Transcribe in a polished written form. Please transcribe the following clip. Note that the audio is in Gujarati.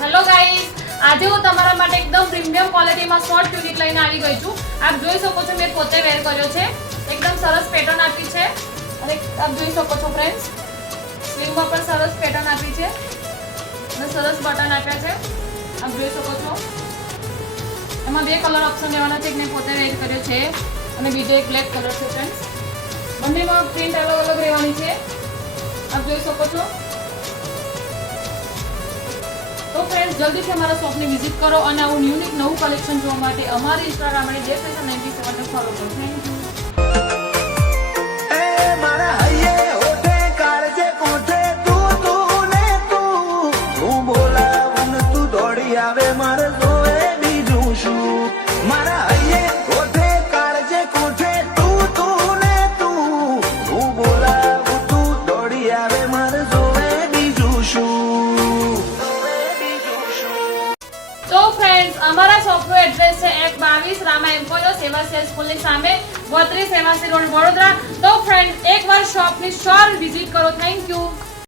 હેલો ગાઈસ, આજે હું તમારા માટે એકદમ પ્રીમિયમ ક્વોલિટીમાં શોર્ટ ટ્યુનિક લઈને આવી ગઈ છું. આપ જોઈ શકો છો મેં પોતે વેર કર્યો છે. એકદમ સરસ પેટર્ન આપી છે અને આપ જોઈ શકો છો ફ્રેન્ડ્સ, સ્લીવમાં પણ સરસ પેટર્ન આપી છે અને સરસ બટન આપ્યા છે. આપ જોઈ શકો છો. એમાં બે કલર ઓપ્શન લેવાના છે. એક મેં પોતે વેર કર્યો છે અને બીજો એક બ્લેક કલર છે ફ્રેન્ડ્સ. બંનેમાં પ્રિન્ટ અલગ અલગ રહેવાની છે. આપ જોઈ શકો છો. તો ફ્રેન્ડ્સ જલ્દીથી અમારા શોપની વિઝિટ કરો અને આવું યુનિક નવું કલેક્શન જોવા માટે અમારી ઇન્સ્ટાગ્રામ આઈડી JFashion97 ને ફોલો કરો. Thank you. આવે મારે જોએ બીજું શું મારા હૈયે કોઠે કાળજે કોઠે તું ને તું હું બોલાવું તું દોડી આવે મારે જોએ બીજું શું. તો ફ્રેન્ડ્સ અમારા શોપનું એડ્રેસ છે 122 રામા એમ્પોરિયો સેવા સેલ્સ સ્કૂલની સામે 32 સેવાસી રોડ વડોદરા. તો ફ્રેન્ડ્સ એકવાર શોપની શ્યોર વિઝિટ કરો. Thank you.